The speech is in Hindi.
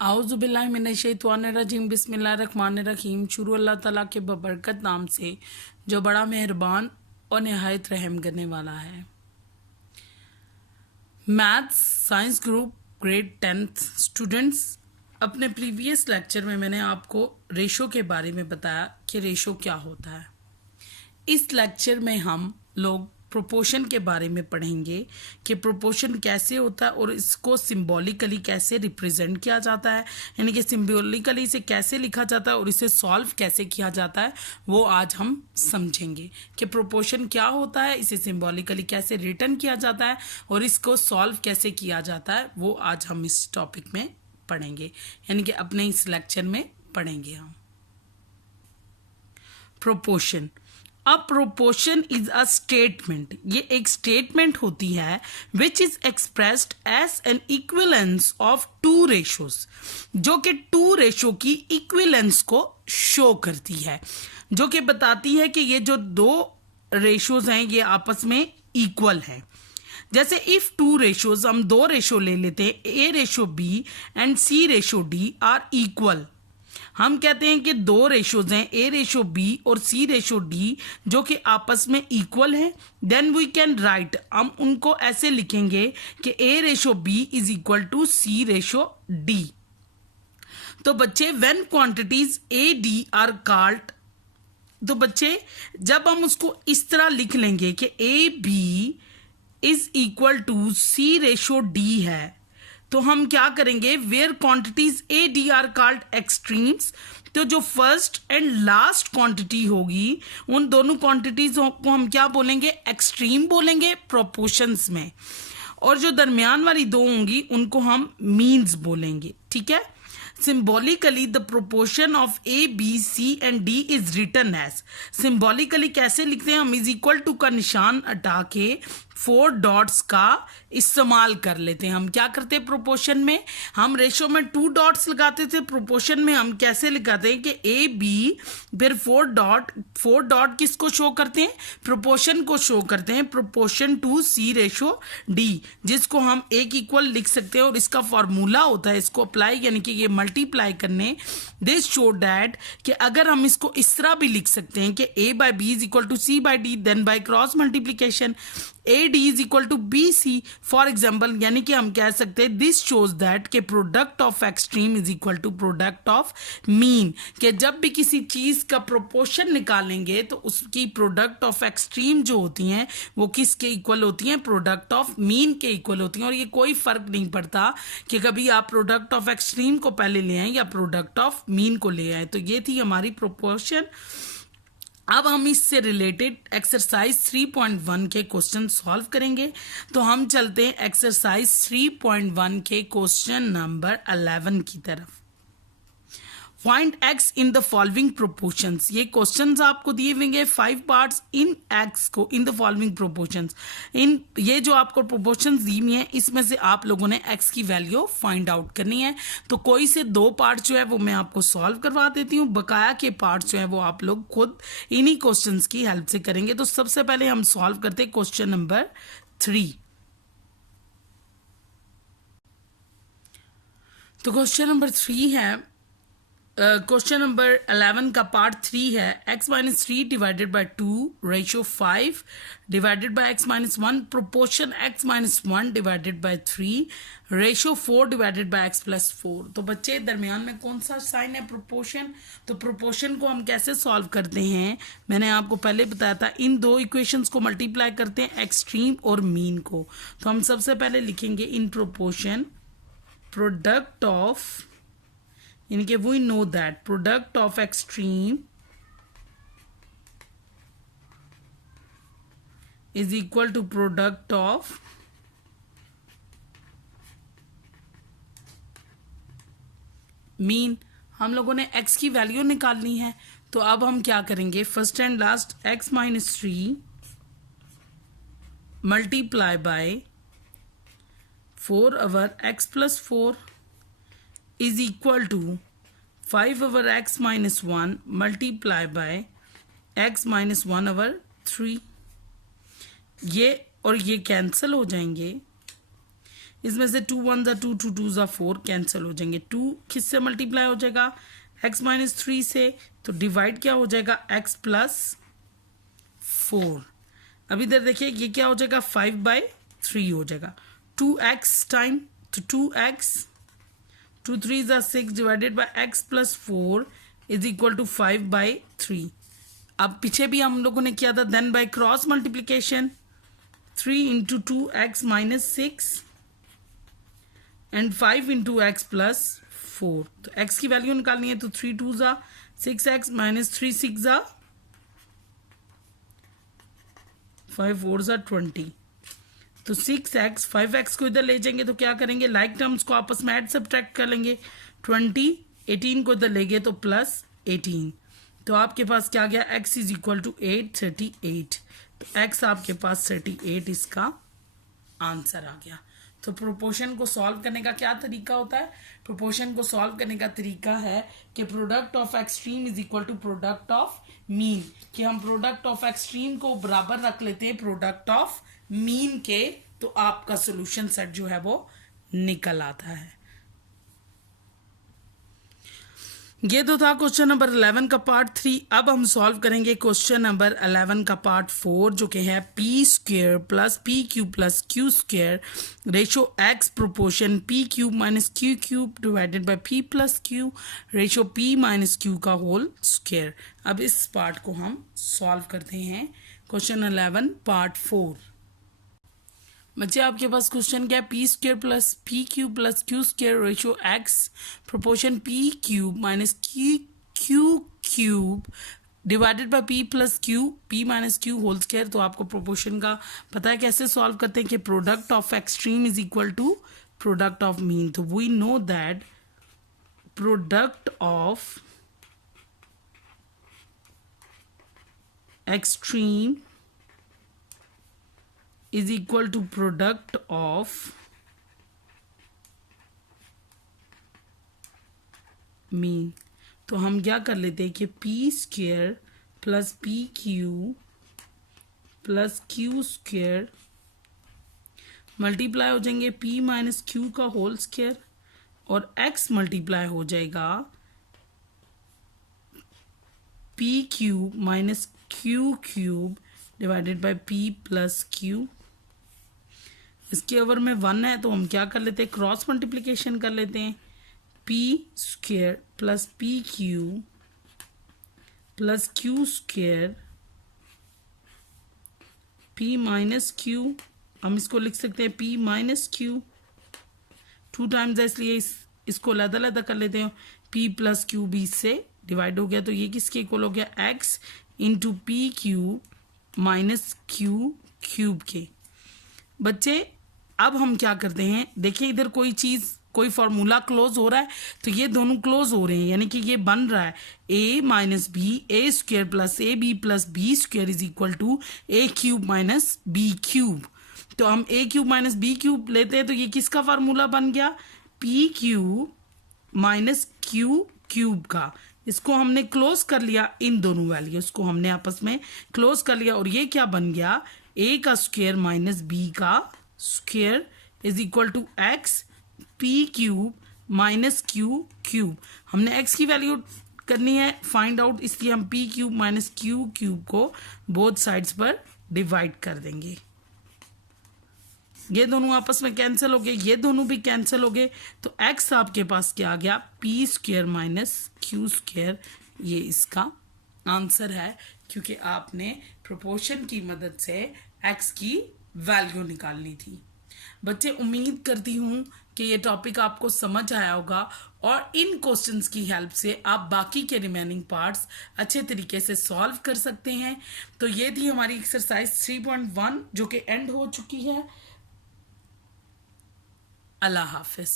आउज़ुबिल्लाहिमिनश्शैतानिर्रजीम बिस्मिल्लाहिर्रहमानिर्रहीम। शुरू अल्लाह ताला के बबरकत नाम से जो बड़ा मेहरबान और नहायत रहम करने वाला है। Maths science group grade 10th students, अपने प्रीवियस लेक्चर में मैंने आपको रेशो के बारे में बताया कि रेशो क्या होता है। इस लेक्चर में हम लोग प्रोपोर्शन के बारे में पढ़ेंगे कि प्रोपोर्शन कैसे होता है और इसको सिंबॉलिकली कैसे रिप्रेजेंट किया जाता है, यानी कि सिंबॉलिकली इसे कैसे लिखा जाता है और इसे सॉल्व कैसे किया जाता है, वो आज हम समझेंगे कि प्रोपोर्शन क्या होता है, इसे सिंबॉलिकली कैसे रिटर्न किया जाता है और इसको सॉल्व कैसे किया जाता है, वो आज हम इस टॉपिक में पढ़ेंगे, यानी कि अपने इस लेक्चर में पढ़ेंगे हम। Proportion. A proportion is a statement, ये एक स्टेटमेंट होती है which is expressed as an equivalence of two ratios, जो कि टू रेशो की इक्विवेलेंस को शो करती है, जो कि बताती है कि ये जो दो रेशोज हैं ये आपस में इक्वल है। जैसे इफ टू रेशोज, हम दो रेशो ले लेते हैं, A ratio B and C ratio D are equal. हम कहते हैं कि दो रेशोज हैं, ए रेशो बी और सी रेशो डी, जो कि आपस में इक्वल है। देन वी कैन राइट, हम उनको ऐसे लिखेंगे कि A ratio B is equal to C ratio D. तो बच्चे when quantities A D are called, तो बच्चे जब हम उसको इस तरह लिख लेंगे कि A B is equal to C ratio D है, तो हम क्या करेंगे, where quantities A D are called extremes, तो जो फर्स्ट एंड लास्ट क्वांटिटी होगी उन दोनों क्वांटिटीज को हम क्या बोलेंगे, एक्सट्रीम बोलेंगे प्रोपोर्शंस में, और जो दरमियान वाली दो होंगी उनको हम मीन्स बोलेंगे। ठीक है। Symbolically the proportion of A B C and D is written as, symbolically कैसे लिखते हैं हम, इज इक्वल टू का निशान हटा के 4 डॉट्स का इस्तेमाल कर लेते हैं। हम क्या करते हैं, प्रोपोर्शन में हम रेशो में 2 डॉट्स लगाते थे, प्रोपोर्शन में हम कैसे लगाते हैं कि ए बी फिर 4 डॉट किसको शो करते हैं, प्रोपोर्शन को शो करते हैं, proportion to C ratio D, जिसको हम एक इक्वल लिख सकते हैं और इसका फॉर्मूला होता है इसको अप्लाई, यानी कि ये मल्टीप्लाई करने। दिस शो दैट कि अगर हम इसको इस तरह भी लिख सकते हैं कि A by B is equal to C by D, then by cross multiplication A D is equal to B C for example, यानी कि हम कह सकते हैं दिस शोज दैट के product of extreme is equal to product of mean, कि जब भी किसी चीज का प्रोपोर्शन निकालेंगे तो उसकी प्रोडक्ट ऑफ एक्सट्रीम जो होती हैं वो किसके इक्वल होती हैं, प्रोडक्ट ऑफ मीन के इक्वल होती हैं। और ये कोई फर्क नहीं पड़ता कि कभी आप प्रोडक्ट ऑफ एक्सट्रीम को पहले ले आए या प्रोडक्ट ऑफ मीन को ले आए। तो ये थी हमारी प्रोपोर्शन। अब हम इससे रिलेटेड एक्सरसाइज 3.1 के क्वेश्चन सॉल्व करेंगे। तो हम चलते हैं एक्सरसाइज 3.1 के क्वेश्चन नंबर 11 की तरफ। Find x in the following proportions, ये क्वेश्चंस आपको दिए हुए 5 पार्ट्स इन एक्स को इन द फॉलोइंग प्रोपोर्शंस, इन ये जो आपको प्रोपोर्शंस दी हुई हैं इसमें से आप लोगों ने एक्स की वैल्यू फाइंड आउट करनी है। तो कोई से 2 पार्ट जो है वो मैं आपको सॉल्व करवा देती हूँ, बकाया के पार्ट जो है वो आप लोग खुद इन्हीं क्वेश्चंस की हेल्प से करेंगे। तो सबसे पहले हम सॉल्व करते हैं क्वेश्चन नंबर 3। तो क्वेश्चन नंबर 3 है, क्वेश्चन नंबर 11 का पार्ट 3 है, x minus 3 divided by 2 ratio 5 divided by x minus 1 proportion x minus 1 divided by 3 ratio 4 divided by x plus 4। तो बच्चे दरमियान में कौन सा साइन है, प्रोपोर्शन। तो प्रोपोर्शन को हम कैसे सॉल्व करते हैं, मैंने आपको पहले बताया था, इन दो इक्वेशंस को मल्टीप्लाई करते हैं, एक्सट्रीम और मीन को। तो हम सबसे पहले लिखेंगे इन प्रोपोर्शन प्रोडक्ट ऑफ, यानी कि we know that product of extreme is equal to product of mean. हम लोगों ने x की वैल्यू निकालनी है, तो अब हम क्या करेंगे, first and last x minus 3 multiply by 4 our x plus 4 is equal to 5 over x minus 1 multiply by x minus 1 over 3। ये और ये कैंसिल हो जाएंगे, इसमें से 2 1 ज़ा 2 2 2 ज़ा 4 कैंसिल हो जाएंगे। 2 किससे मल्टीप्लाई हो जाएगा, x माइनस 3 से, तो डिवाइड क्या हो जाएगा, x प्लस 4। अब इधर देखिए ये क्या हो जाएगा, 5/3 हो जाएगा। 2x टाइम, तो 2x 2 3 ज़ा 6 divided by x plus 4 is equal to 5/3। अब पीछे भी हम लोगों ने किया था, then by cross multiplication 3 into 2x minus 6 and 5 into x plus 4। तो x की वैल्यू निकालनी है, तो 3 2 ज़ा 6x माइनस 3 6 ज़ा 5 4 ज़ा 20। तो 6x 5x को इधर ले जाएंगे तो क्या करेंगे, लाइक टर्म्स को आपस में ऐड सब्ट्रैक्ट कर लेंगे। 20 18 को इधर ले गए तो प्लस 18, तो आपके पास क्या आ गया, x इज इक्वल टू 8 38। तो x आपके पास 38 इसका आंसर आ गया। तो प्रोपोर्शन को सॉल्व करने का क्या तरीका होता है, प्रोपोर्शन को सॉल्व करने का तरीका है कि product of extreme is equal to product of mean, कि हम प्रोडक्ट ऑफ एक्सट्रीम को बराबर रख लेते हैं प्रोडक्ट ऑफ मीन के, तो आपका सॉल्यूशन सेट जो है वो निकल आता है। ये तो था क्वेश्चन नंबर 11 का पार्ट 3। अब हम सॉल्व करेंगे क्वेश्चन नंबर 11 का पार्ट 4, जो कि है P square plus P cube plus Q square ratio x proportion P cube minus Q cube divided by P plus Q ratio P minus Q का होल स्क्वेयर। अब इस पार्ट को हम सॉल्व करते हैं, क्वेश्चन 11 पार्ट 4। बच्चे आपके पास क्वेश्चन क्या है, P square plus P cube plus Q square ratio X proportion P cube minus Q cube divided by P plus Q P minus Q whole square. तो आपको प्रोपोर्शन का पता है कैसे सॉल्व करते हैं, कि product of extreme is equal to product of mean. तो we know that product of extreme is equal to product of mean. तो हम क्या कर लेते हैं कि P square plus P Q plus Q square multiply हो जाएंगे पी माइनस क्यू का होल स्क्वेयर, और एक्स मल्टीप्लाई हो जाएगा P cube minus Q cube divided by P plus Q. इसके ओवर में 1 है तो हम क्या कर लेते हैं, क्रॉस मल्टीप्लिकेशन कर लेते हैं। P square plus P Q plus Q square P minus Q, हम इसको लिख सकते हैं पी माइनस क्यू 2 टाइम्स है, इसलिए इसको अलग-अलग कर लेते हैं। पी प्लस क्यू भी इससे डिवाइड हो गया, तो ये किसके इक्वल हो गया, x into P Q minus Q cube के। बच्चे अब हम क्या करते हैं, देखिए इधर कोई चीज़ कोई फॉर्मूला क्लोज हो रहा है, तो ये दोनों क्लोज हो रहे हैं, यानी कि ये बन रहा है a minus B A square plus A B plus B square is equal to A cube minus B cube. तो हम A cube minus B cube लेते हैं, तो ये किसका फार्मूला बन गया, P cube minus Q cube का। इसको हमने क्लोज कर लिया, इन दोनों वैल्यूज को हमने आपस में क्लोज कर लिया, और ये क्या बन गया, a का स्क्वेयर माइनस b का square is equal to X P cube minus Q cube. हमने x की वैल्यू करनी है फाइंड आउट, इसलिए हम P cube minus Q cube को बोथ साइड्स पर डिवाइड कर देंगे। ये दोनों आपस में कैंसिल हो गए, ये दोनों भी कैंसिल हो गए, तो x आपके पास क्या आ गया, P square minus Q square. ये इसका आंसर है, क्योंकि आपने प्रोपोर्शन की मदद से x की वैल्यू निकालनी थी। बच्चे उम्मीद करती हूँ कि ये टॉपिक आपको समझ आया होगा, और इन क्वेश्चंस की हेल्प से आप बाकी के रिमेनिंग पार्ट्स अच्छे तरीके से सॉल्व कर सकते हैं। तो ये थी हमारी एक्सरसाइज 3.1 जो कि एंड हो चुकी है। अल्लाह हाफिज।